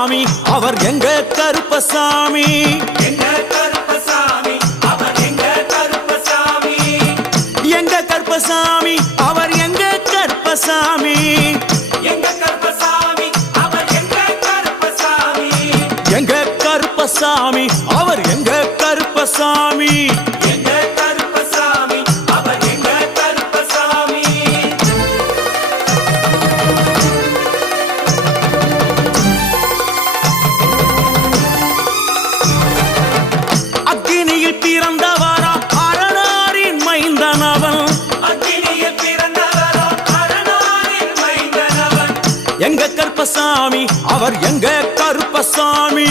கருப்பசாமி அவர் எங்க கருப்பசாமி எங்க கருப்பசாமி அவர் எங்க கருப்பசாமி எங்க கருப்பசாமி அவர் எங்க கருப்பசாமி எங்க கருப்பசாமி அவர் எங்க கருப்பசாமி எங்க கருப்பசாமி அவர் எங்க கருப்பசாமி எங்க கருப்பசாமி அவர் எங்க கருப்பசாமி அக்கினியில் பிறந்தவரா அரணாரின் மைந்தனவன் அக்கினியில் பிறந்தவரோ அரணாரின் மைந்தனவன் எங்க கருப்பசாமி அவர் எங்க கருப்பசாமி